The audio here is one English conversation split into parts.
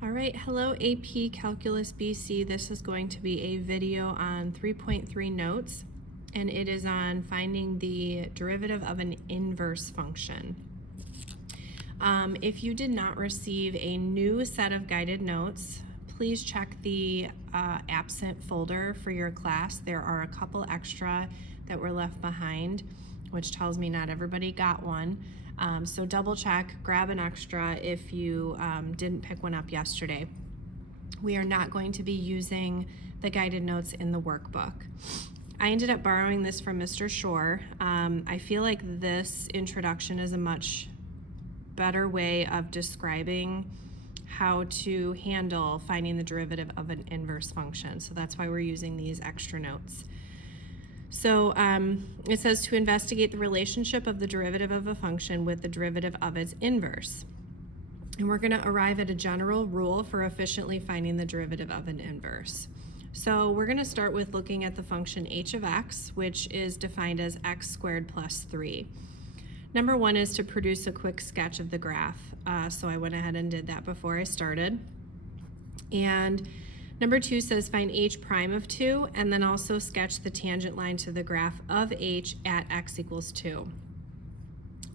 All right, hello AP Calculus BC. This is going to be a video on 3.3 notes, and it is on finding the derivative of an inverse function. If you did not receive a new set of guided notes, please check the absent folder for your class. There are a couple extra that were left behind, which tells me not everybody got one. So double check, grab an extra if you didn't pick one up yesterday. We are not going to be using the guided notes in the workbook. I ended up borrowing this from Mr. Shore. I feel like this introduction is a much better way of describing how to handle finding the derivative of an inverse function. So that's why we're using these extra notes. So it says to investigate the relationship of the derivative of a function with the derivative of its inverse. And we're going to arrive at a general rule for efficiently finding the derivative of an inverse. So we're going to start with looking at the function h of x, which is defined as x squared plus 3. Number one is to produce a quick sketch of the graph. So I went ahead and did that before I started. And number two says find h prime of 2, and then also sketch the tangent line to the graph of h at x equals 2.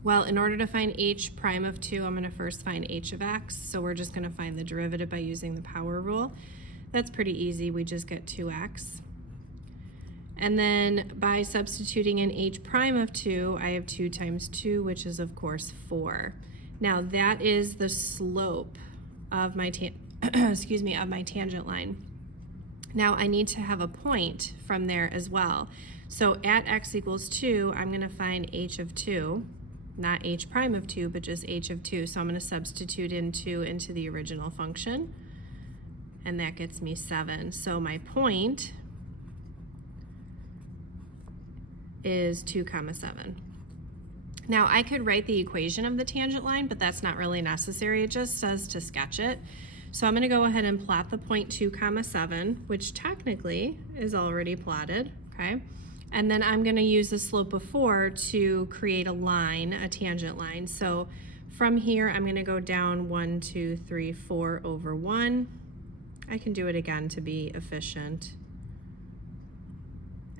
Well, in order to find h prime of 2, I'm going to first find h of x. So we're just going to find the derivative by using the power rule. That's pretty easy. We just get 2x. And then by substituting in h prime of 2, I have 2 times 2, which is of course 4. Now that is the slope of my of my tangent line. Now I need to have a point from there as well. So at x equals 2, I'm going to find h of 2, not h prime of 2, but just h of 2. So I'm going to substitute in 2 into the original function, and that gets me 7. So my point is 2, 7. Now I could write the equation of the tangent line, but that's not really necessary. It just says to sketch it. So I'm going to go ahead and plot the point 2, 7, which technically is already plotted, okay? And then I'm going to use the slope of 4 to create a line, a tangent line. So from here, I'm going to go down 1, 2, 3, 4 over 1. I can do it again to be efficient.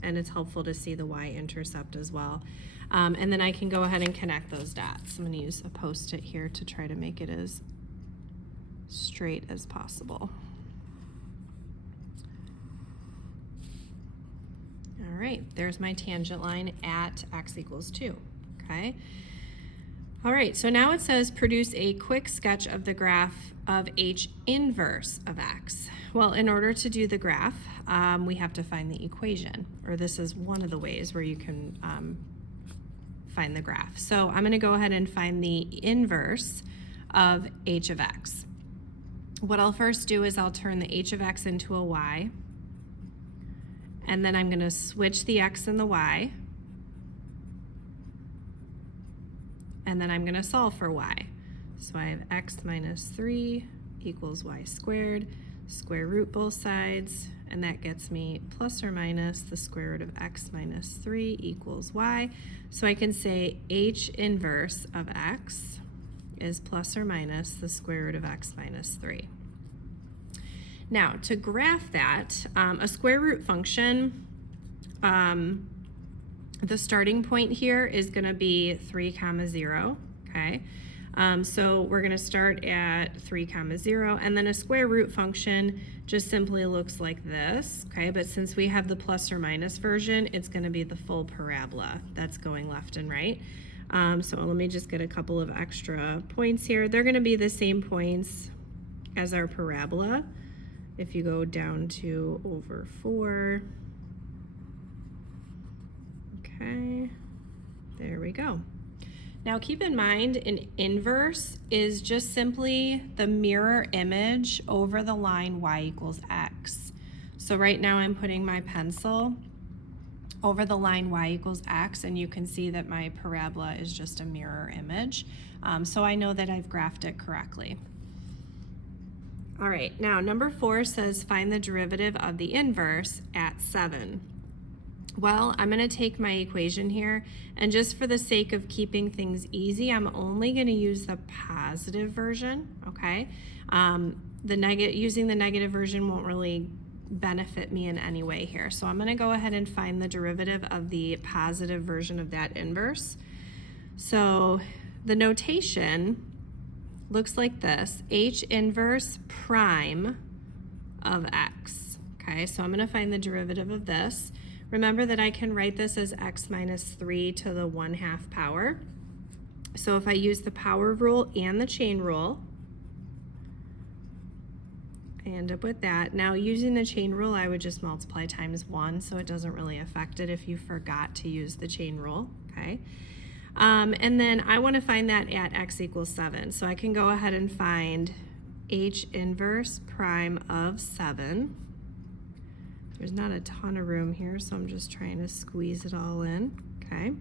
And it's helpful to see the y-intercept as well. And then I can go ahead and connect those dots. I'm going to use a Post-it here to try to make it as straight as possible. All right, there's my tangent line at x equals 2, okay? All right, so now it says produce a quick sketch of the graph of h inverse of x. Well, in order to do the graph, we have to find the equation, or this is one of the ways where you can find the graph. So I'm going to go ahead and find the inverse of h of x. What I'll first do is I'll turn the h of x into a y, and then I'm going to switch the x and the y, and then I'm going to solve for y. So I have x minus 3 equals y squared, square root both sides, and that gets me plus or minus the square root of x minus 3 equals y. So I can say h inverse of x is plus or minus the square root of x minus 3. Now, to graph that, a square root function, the starting point here is going to be 3, 0, okay? So we're going to start at 3, 0, and then a square root function just simply looks like this, okay? But since we have the plus or minus version, it's going to be the full parabola that's going left and right. So let me just get a couple of extra points here. They're going to be the same points as our parabola. If you go down to over 4, okay, there we go. Now keep in mind, an inverse is just simply the mirror image over the line y equals x. So right now I'm putting my pencil over the line y equals x, and you can see that my parabola is just a mirror image. So I know that I've graphed it correctly. All right, now number 4 says find the derivative of the inverse at 7. Well, I'm going to take my equation here, and just for the sake of keeping things easy, I'm only going to use the positive version, okay? Using the negative version won't really benefit me in any way here. So I'm going to go ahead and find the derivative of the positive version of that inverse. So the notation looks like this: H inverse prime of x. Okay, so I'm going to find the derivative of this. Remember that I can write this as x minus 3 to the 1/2 power. So if I use the power rule and the chain rule, I end up with that. Now, using the chain rule, I would just multiply times 1, so it doesn't really affect it if you forgot to use the chain rule, okay? And then I want to find that at x equals 7. So I can go ahead and find H inverse prime of 7. There's not a ton of room here, so I'm just trying to squeeze it all in, okay?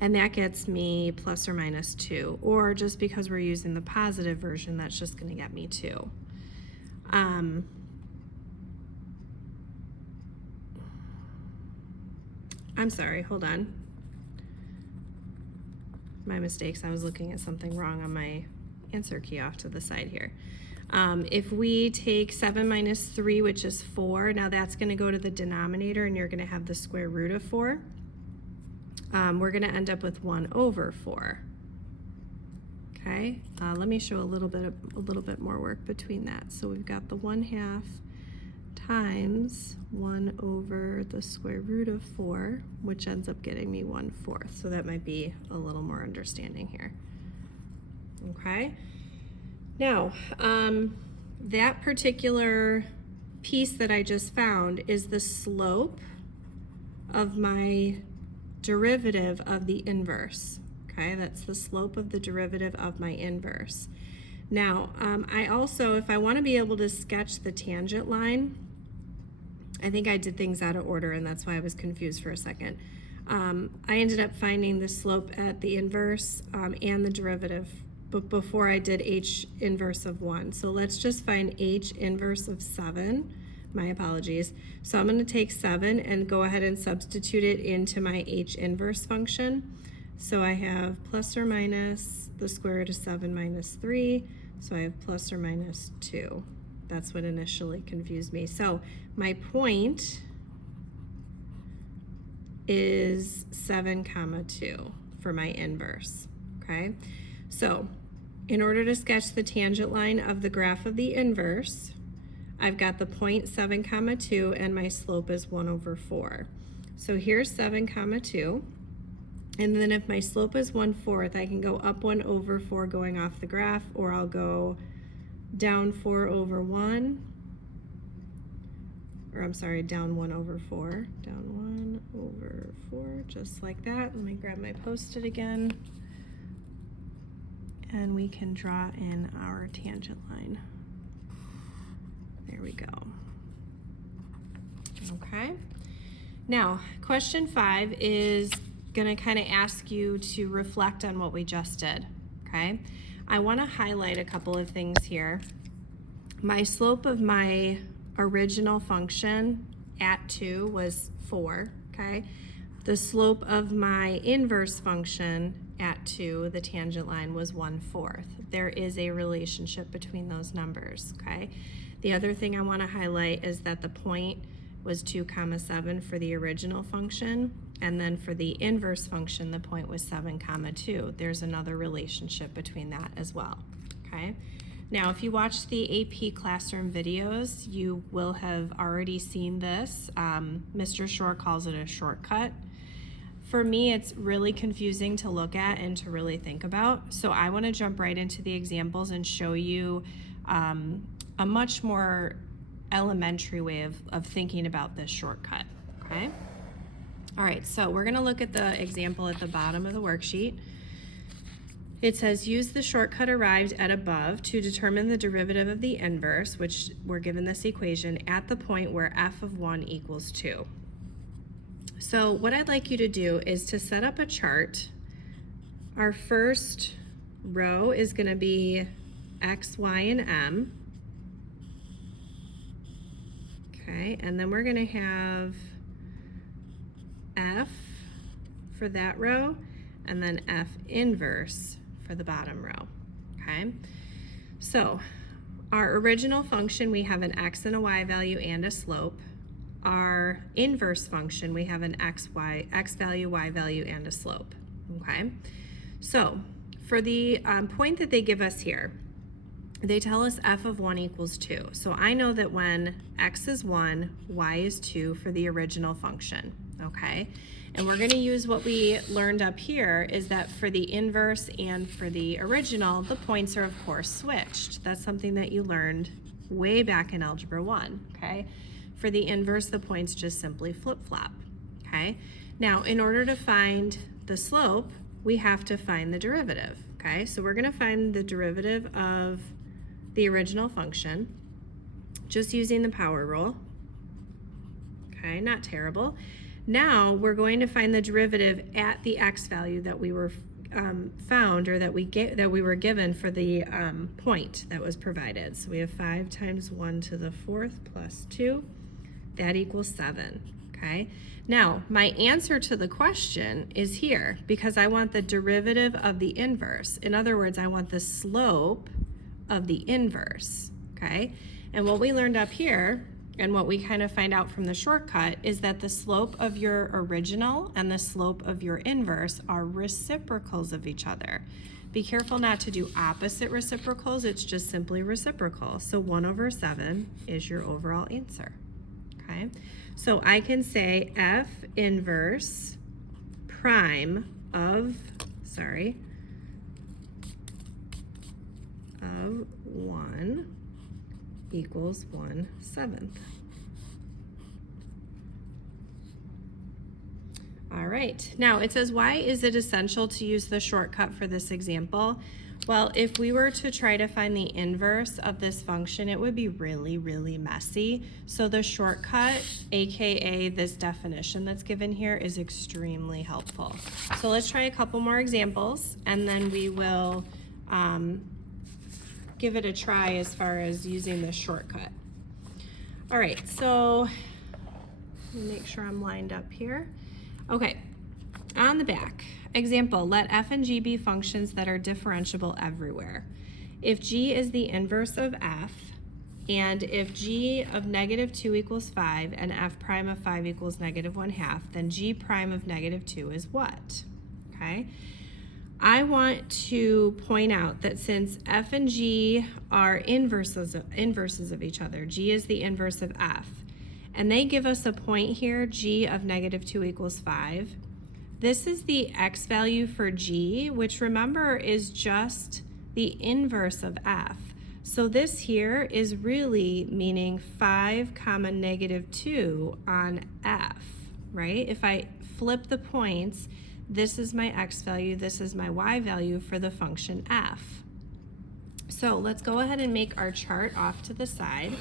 And that gets me plus or minus 2, or just because we're using the positive version, that's just going to get me 2. I'm sorry, hold on. My mistakes, I was looking at something wrong on my answer key off to the side here. If we take 7 minus 3, which is 4, now that's going to go to the denominator, and you're going to have the square root of 4. We're going to end up with 1 over 4. Okay, let me show a little bit more work between that. So we've got the 1/2 times 1 over the square root of 4, which ends up getting me 1/4. So that might be a little more understanding here. Okay. Now, that particular piece that I just found is the slope of my derivative of the inverse. Okay, that's the slope of the derivative of my inverse. Now, I also, if I want to be able to sketch the tangent line, I think I did things out of order, and that's why I was confused for a second. I ended up finding the slope at the inverse and the derivative, but before I did H inverse of 1. So let's just find H inverse of 7. My apologies. So I'm going to take 7 and go ahead and substitute it into my H inverse function. So I have plus or minus the square root of 7 minus 3. So I have plus or minus 2. That's what initially confused me. So my point is 7, 2 for my inverse, okay? So in order to sketch the tangent line of the graph of the inverse, I've got the point 7, 2, and my slope is 1 over 4. So here's 7, 2. And then if my slope is 1/4, I can go up 1 over 4 going off the graph, or I'll go down 4 over 1, or I'm sorry, down 1 over 4, down 1 over 4, just like that. Let me grab my Post-it again, and we can draw in our tangent line. There we go. Okay. Now, question 5 is going to kind of ask you to reflect on what we just did, okay? I want to highlight a couple of things here. My slope of my original function at 2 was 4, okay? The slope of my inverse function at 2, the tangent line, was 1/4. There is a relationship between those numbers, okay? The other thing I want to highlight is that the point was 2, 7 for the original function, and then for the inverse function, the point was 7, 2. There's another relationship between that as well, okay? Now, if you watch the AP classroom videos, you will have already seen this. Mr. Shore calls it a shortcut. For me, it's really confusing to look at and to really think about. So I want to jump right into the examples and show you a much more elementary way of thinking about this shortcut, okay? All right, so we're gonna look at the example at the bottom of the worksheet. It says, use the shortcut arrived at above to determine the derivative of the inverse, which we're given this equation, at the point where f of 1 equals 2. So what I'd like you to do is to set up a chart. Our first row is gonna be x, y, and m. Okay, and then we're gonna have f for that row, and then f inverse for the bottom row, okay? So our original function, we have an x and a y value and a slope. Our inverse function, we have an x value, y value, and a slope, okay? So for the point that they give us here, they tell us f of 1 equals 2. So I know that when x is 1, y is 2 for the original function, okay? And we're going to use what we learned up here is that for the inverse and for the original, the points are of course switched. That's something that you learned way back in Algebra 1, okay? For the inverse, the points just simply flip-flop, okay? Now, in order to find the slope, we have to find the derivative, okay? So we're going to find the derivative of the original function just using the power rule, okay? Not terrible. Now we're going to find the derivative at the x value that we were found, or that we were given for the point that was provided. So we have 5 times 1 to the 4th plus 2. That equals 7, okay? Now, my answer to the question is here because I want the derivative of the inverse. In other words, I want the slope of the inverse, okay? And what we learned up here, and what we kind of find out from the shortcut, is that the slope of your original and the slope of your inverse are reciprocals of each other. Be careful not to do opposite reciprocals, it's just simply reciprocal. So 1 over 7 is your overall answer. Okay, so I can say f inverse prime of 1 equals 1/7. All right, now it says, why is it essential to use the shortcut for this example? Well, if we were to try to find the inverse of this function, it would be really, really messy. So the shortcut, AKA this definition that's given here, is extremely helpful. So let's try a couple more examples, and then we will give it a try as far as using this shortcut. All right, so let me make sure I'm lined up here. Okay, on the back, example, let f and g be functions that are differentiable everywhere. If g is the inverse of f, and if g of -2 equals 5 and f prime of 5 equals -1/2, then g prime of -2 is what? Okay, I want to point out that since f and g are inverses of each other, g is the inverse of f, and they give us a point here, g of -2 equals 5. This is the x value for g, which remember is just the inverse of f. So this here is really meaning 5, -2 on f, right? If I flip the points, this is my x value, this is my y value for the function f. So let's go ahead and make our chart off to the side.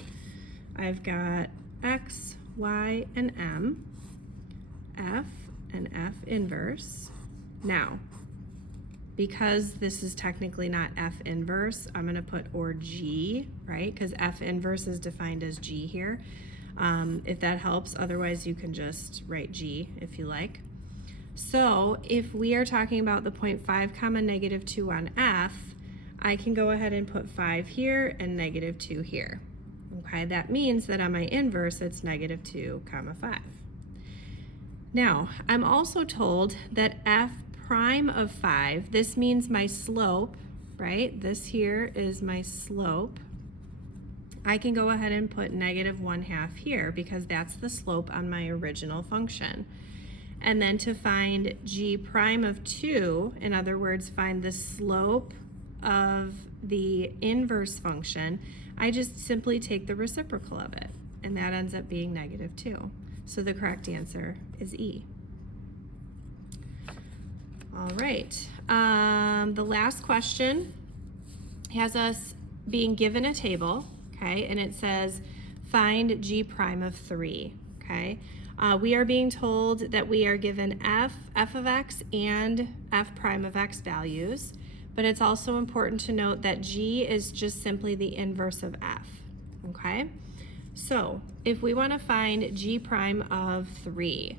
I've got x, y, and m, f, and f inverse. Now, because this is technically not f inverse, I'm going to put or g, right? Because f inverse is defined as g here. If that helps, otherwise you can just write g if you like. So if we are talking about the point 5, -2 on f, I can go ahead and put 5 here and -2 here. Okay, that means that on my inverse, it's -2, 5. Now, I'm also told that f prime of 5, this means my slope, right? This here is my slope. I can go ahead and put -1/2 here because that's the slope on my original function. And then to find g prime of 2, in other words, find the slope of the inverse function, I just simply take the reciprocal of it, and that ends up being -2. So the correct answer is E. All right, the last question has us being given a table, okay, and it says find g prime of 3, okay. We are being told that we are given f of x, and f prime of x values, but it's also important to note that g is just simply the inverse of f, okay? So if we want to find g prime of 3,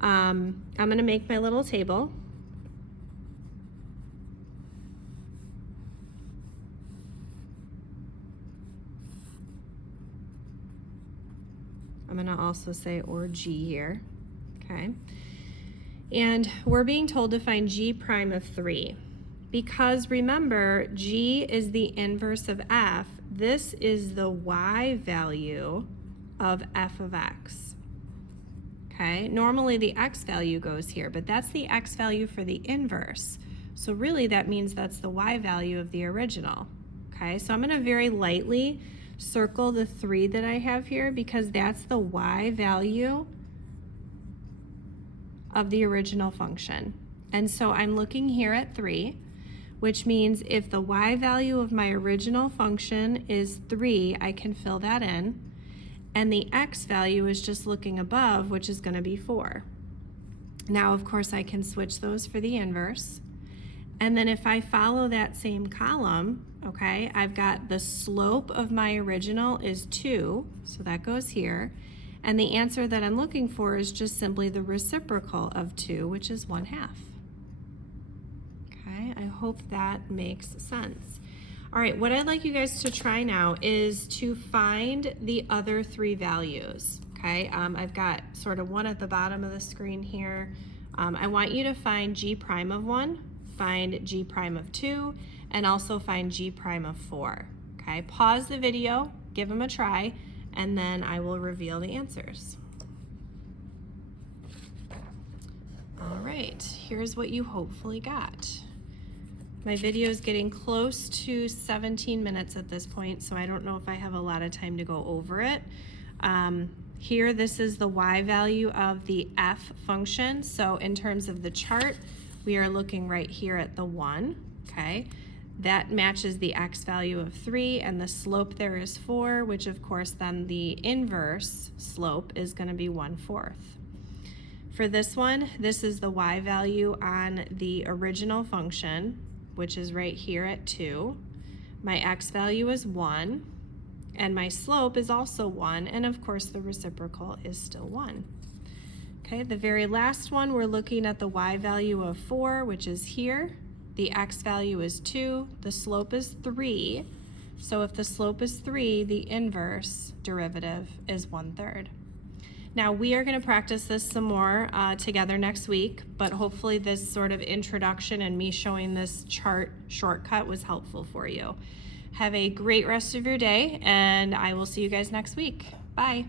I'm going to make my little table. I'm going to also say or G here, okay? And we're being told to find G prime of 3. Because remember, G is the inverse of F, this is the Y value of F of X. Okay, normally the X value goes here, but that's the X value for the inverse. So really that means that's the Y value of the original. Okay, so I'm going to very lightly circle the 3 that I have here because that's the Y value of the original function. And so I'm looking here at 3, which means if the Y value of my original function is 3, I can fill that in. And the X value is just looking above, which is going to be 4. Now, of course, I can switch those for the inverse. And then if I follow that same column, okay, I've got the slope of my original is 2, so that goes here. And the answer that I'm looking for is just simply the reciprocal of 2, which is 1/2. Okay, I hope that makes sense. All right, what I'd like you guys to try now is to find the other 3 values, okay? I've got sort of one at the bottom of the screen here. I want you to find G prime of 1, find G prime of 2, and also find G prime of 4, okay? Pause the video, give them a try, and then I will reveal the answers. All right, here's what you hopefully got. My video is getting close to 17 minutes at this point, so I don't know if I have a lot of time to go over it. Here, this is the Y value of the F function. So in terms of the chart, we are looking right here at the 1, okay? That matches the X value of 3, and the slope there is 4, which of course then the inverse slope is going to be 1/4. For this one, this is the Y value on the original function, which is right here at 2. My X value is 1, and my slope is also 1, and of course the reciprocal is still 1. Okay, the very last one, we're looking at the Y value of 4, which is here. The X value is 2, the slope is 3. So if the slope is 3, the inverse derivative is 1/3. Now we are going to practice this some more together next week, but hopefully this sort of introduction and me showing this chart shortcut was helpful for you. Have a great rest of your day, and I will see you guys next week. Bye.